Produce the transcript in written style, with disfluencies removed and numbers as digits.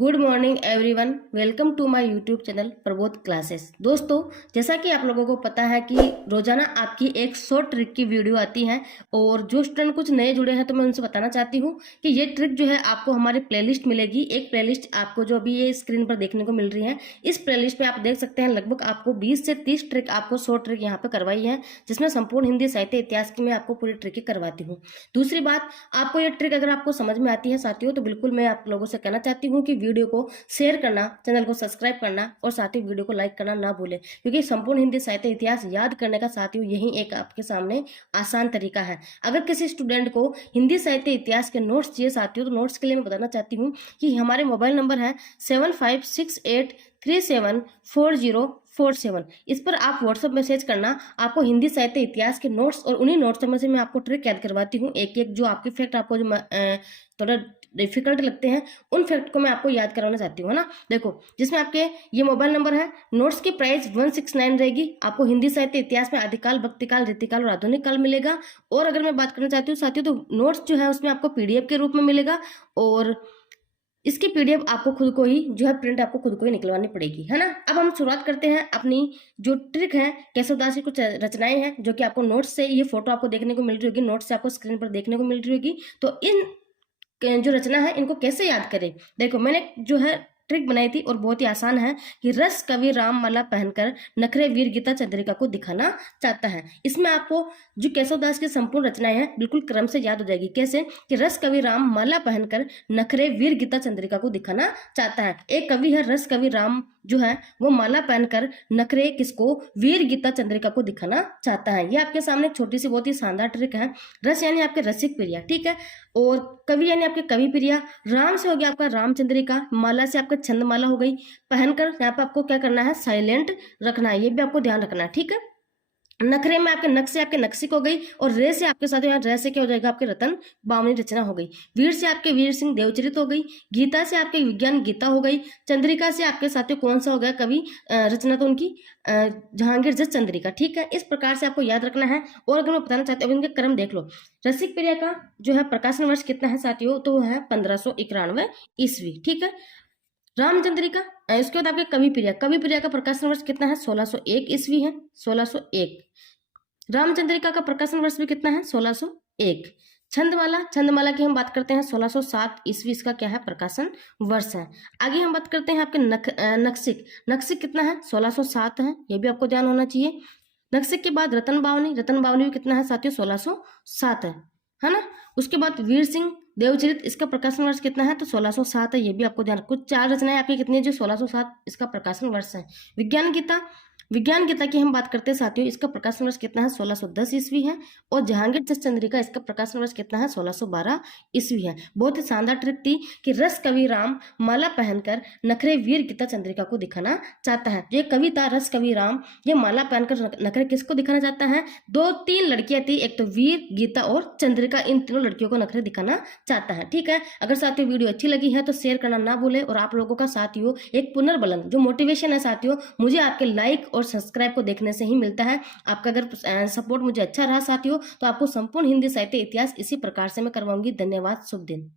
Good morning everyone, welcome to my YouTube channel Prabodh classes. दोस्तों, जैसा कि आप लोगों को पता है कि रोजाना आपकी एक शॉर्ट ट्रिक की वीडियो आती है और जो स्टूडेंट कुछ नए जुड़े हैं तो मैं उनसे बताना चाहती हूँ कि ये ट्रिक जो है आपको हमारी प्लेलिस्ट मिलेगी। एक प्लेलिस्ट आपको जो अभी ये स्क्रीन पर देखने को मिल रही है, इस प्लेलिस्ट पे आप देख सकते हैं लगभग आपको 20 से 30 ट्रिक आपको शॉर्ट ट्रिक यहाँ पे करवाई है, जिसमें संपूर्ण हिंदी साहित्य इतिहास की मैं आपको पूरी ट्रिक करवाती हूँ। दूसरी बात, आपको ये ट्रिक अगर आपको समझ में आती है साथियों, तो बिल्कुल मैं आप लोगों से कहना चाहती हूँ कि वीडियो को शेयर करना, चैनल को सब्सक्राइब करना और साथ ही वीडियो को लाइक करना ना भूलें, क्योंकि संपूर्ण हिंदी साहित्य इतिहास याद करने का साथियों यही एक आपके सामने आसान तरीका है। अगर किसी स्टूडेंट को हिंदी साहित्य इतिहास के नोट्स चाहिए साथियों, तो नोट्स के लिए मैं बताना चाहती हूँ कि हमारे मोबाइल नंबर है 7568374047। इस पर आप व्हाट्सएप मैसेज करना। आपको हिंदी साहित्य इतिहास के नोट्स और उन्हीं नोट्स में से मैं आपको ट्रिक याद करवाती हूँ। एक एक जो आपके फैक्ट आपको जो थोड़ा डिफिकल्ट लगते हैं, उन फैक्ट को मैं आपको याद कराना चाहती हूँ ना। देखो, जिसमें आपके ये मोबाइल नंबर है, नोट्स की प्राइस 169 रहेगी। आपको हिंदी साहित्य इतिहास में आदिकाल, भक्तिकाल, रीतिकाल और आधुनिक काल मिलेगा। और अगर मैं बात करना चाहती हूँ साथियों, तो नोट्स जो है उसमें आपको पीडीएफ के रूप में मिलेगा और इसकी पीडीएफ आपको खुद को ही जो है प्रिंट आपको खुद को ही निकलवानी पड़ेगी, है ना। अब हम शुरुआत करते हैं अपनी जो ट्रिक है। केशवदास की कुछ रचनाएं हैं जो कि आपको नोट्स से, ये फोटो आपको देखने को मिल रही होगी, नोट्स से आपको स्क्रीन पर देखने को मिल रही होगी। तो इन जो रचना है इनको कैसे याद करें, देखो मैंने जो है ट्रिक बनाई थी और बहुत ही आसान है कि रस कवि राम माला पहनकर नखरे वीर गीता चंद्रिका को दिखाना चाहता है। इसमें आपको जो केशवदास की संपूर्ण रचनाएं हैं बिल्कुल क्रम से याद हो जाएगी। कैसे कि रस कवि राम माला पहनकर नखरे वीर गीता चंद्रिका को दिखाना चाहता है। एक कवि है रस कवि राम, जो है वो माला पहनकर नखरे किसको, वीर गीता चंद्रिका को दिखाना चाहता है। ये आपके सामने छोटी सी बहुत ही शानदार ट्रिक है। रस यानी आपके रसिक प्रिया, ठीक है, और कवि यानी आपके कवि प्रिया, राम से हो गया आपका रामचंद्रिका, माला से आपका छंदमाला हो गई। पहनकर यहाँ पे आपको क्या करना है, साइलेंट रखना है, ये भी आपको ध्यान रखना है, ठीक है। नखरे में आपके नक से आपके नक्सिक हो गई और रे से आपके साथ यहाँ रे से क्या हो जाएगा, आपके रतन बावनी रचना हो गई। वीर से आपके वीर सिंह देवचरित हो गई। गीता से आपके विज्ञान गीता हो गई। चंद्रिका से आपके साथियों कौन सा हो गया, कवि रचना तो उनकी जहांगीर जस चंद्रिका, ठीक है। इस प्रकार से आपको याद रखना है। और अगर मैं बताना चाहती हूँ इनके क्रम देख लो। रसिक प्रिया का जो है प्रकाशन वर्ष कितना है साथियों, तो वो है 1591 ईस्वी, ठीक है। रामचंद्रिका, इसके बाद आपके कवि प्रिया, कवि प्रिया का प्रकाशन वर्ष कितना है, 1601 ईस्वी है, 1601। रामचंद्रिका का प्रकाशन वर्ष भी कितना है, 1601। छंदमाला, छंदमाला की हम बात करते हैं 1607 ईस्वी, इसका क्या है, प्रकाशन वर्ष है। आगे हम बात करते हैं आपके नक्सिक, नक्सिक कितना है, 1607 है, ये भी आपको ध्यान होना चाहिए। नक्सिक के बाद रतन बावनी, रतन बावनी भी कितना है साथियों, 1607 है ना। उसके बाद वीर सिंह देवचरित, इसका प्रकाशन वर्ष कितना है, तो 1607 है, ये भी आपको ध्यान। कुछ चार रचनाएं आपकी कितनी है, जो 1607 इसका प्रकाशन वर्ष है। विज्ञान गीता, विज्ञान गीता की हम बात करते हैं साथियों, इसका प्रकाशन वर्ष कितना है, 1610 ईस्वी है। और जहांगीर जस चंद्रिका, इसका प्रकाशन वर्ष कितना है, 1612 ईस्वी है। बहुत ही शानदार ट्रिक थी कि रस कवि राम माला पहनकर नखरे वीर गीता चंद्रिका को दिखाना चाहता है। ये कविता रस कवि राम, ये माला पहनकर नखरे किसको दिखाना चाहता है, दो तीन लड़कियां थी, एक तो वीर, गीता और चंद्रिका, इन तीनों लड़कियों को नखरे दिखाना चाहता है, ठीक है। अगर साथियों वीडियो अच्छी लगी है तो शेयर करना ना भूले। और आप लोगों का साथियों एक पुनर्बलन, जो मोटिवेशन है साथियों, मुझे आपके लाइक और सब्सक्राइब को देखने से ही मिलता है। आपका अगर सपोर्ट मुझे अच्छा रहा साथियों, तो आपको संपूर्ण हिंदी साहित्य इतिहास इसी प्रकार से मैं करवाऊंगी। धन्यवाद, शुभ दिन।